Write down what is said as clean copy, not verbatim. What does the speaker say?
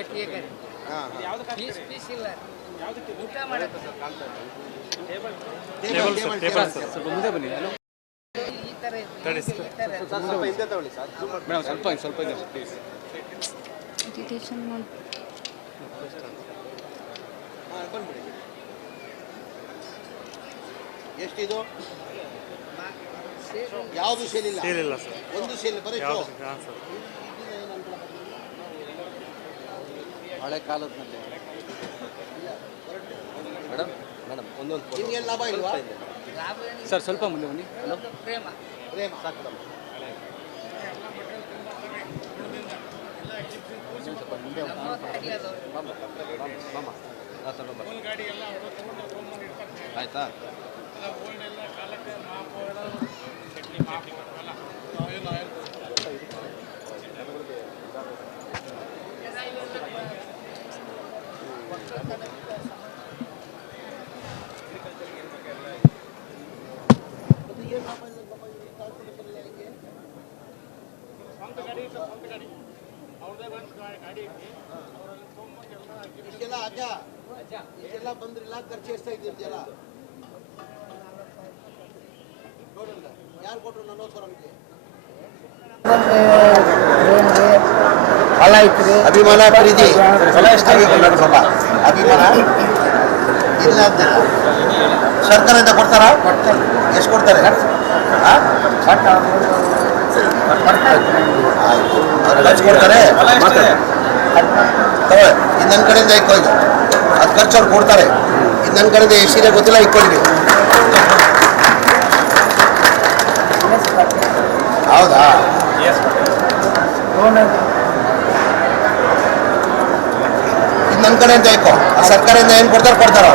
ಕಟ್ಟಿಗೆ piece piece ಇಲ್ಲ ಊಟ ಮಾಡೋದು ಸ್ವಲ್ಪ ಮುಂದೆ ಬನ್ನಿ. ಈ ಥರ ಸ್ವಲ್ಪ ಹಿಂದೆ ತಗೊಳ್ಳಿ ಸರ್. ಮೇಡಮ್ ಸ್ವಲ್ಪ ಇದೆ ಪ್ಲೀಸ್. ಮೆಡಿಟೇಷನ್ ಮಾಡಿ ಬಂದ್ಬಿಡಿ. ಎಷ್ಟಿದು? ಯಾವುದು ಸೇಲ್ ಇಲ್ಲ? ಇಲ್ಲ ಸರ್, ಒಂದು ಸೇಲ್ ಬರೀ ಯಾವುದು? ಹಾಂ ಸರ್, ಹಳೆ ಕಾಲದಲ್ಲಿ ಮೇಡಮ್ ಒಂದೊಂದು ನಿಮ್ಗೆ ಲಾಭ ಇಲ್ವಾ? ಲಾಭ ಏನಿಲ್ಲ. ಸರ್ ಸ್ವಲ್ಪ ಮುಂದೆ ಬನ್ನಿ. ಹಲೋ ಪ್ರೇಮ ಪ್ರೇಮ ಸಾಕು. ಸ್ವಲ್ಪ ಮುಂದೆ ಆಯ್ತಾ? ಇಷ್ಟೆಲ್ಲ ಅಜ್ಜ ಇಷ್ಟೆಲ್ಲ ಬಂದ್ರಿಲ್ಲ, ಖರ್ಚು ಎಷ್ಟಾಯ್ತಿರ್ತೀಯಲ್ಲ ನೋಡಲ್ಲ. ಯಾರು ಕೊಟ್ಟರು 40,000 ನಮಗೆ? ಹೊಲ ಐತ್ರಿ, ಅಭಿಮಾನ ಪ್ರೀತಿ ಅಭಿಮಾನ ಇಲ್ಲ ಅಂತ ಸರ್ಕಾರದಿಂದ ಕೊಡ್ತಾರ? ಎಷ್ಟು ಕೊಡ್ತಾರೆ? ಖರ್ಚು ಕೊಡ್ತಾರೆ. ಇದು ನನ್ನ ಕಡೆಯಿಂದ ಇಕ್ಕೊಳ್ಳಿ, ಅದು ಖರ್ಚು ಅವ್ರು ಕೊಡ್ತಾರೆ. ಇದು ನನ್ನ ಕಡೆಯಿಂದ ಎಷ್ಟಿದೆ ಗೊತ್ತಿಲ್ಲ, ಇಕ್ಕೊಳ್ಳಿ ನೀವು. ಹೌದಾ? ಇದು ನನ್ನ ಕಡೆಯಿಂದ ಇಕ್ಕೋ. ಸರ್ಕಾರದಿಂದ ಏನು ಕೊಡ್ತಾರೆ ಕೊಡ್ತಾರ.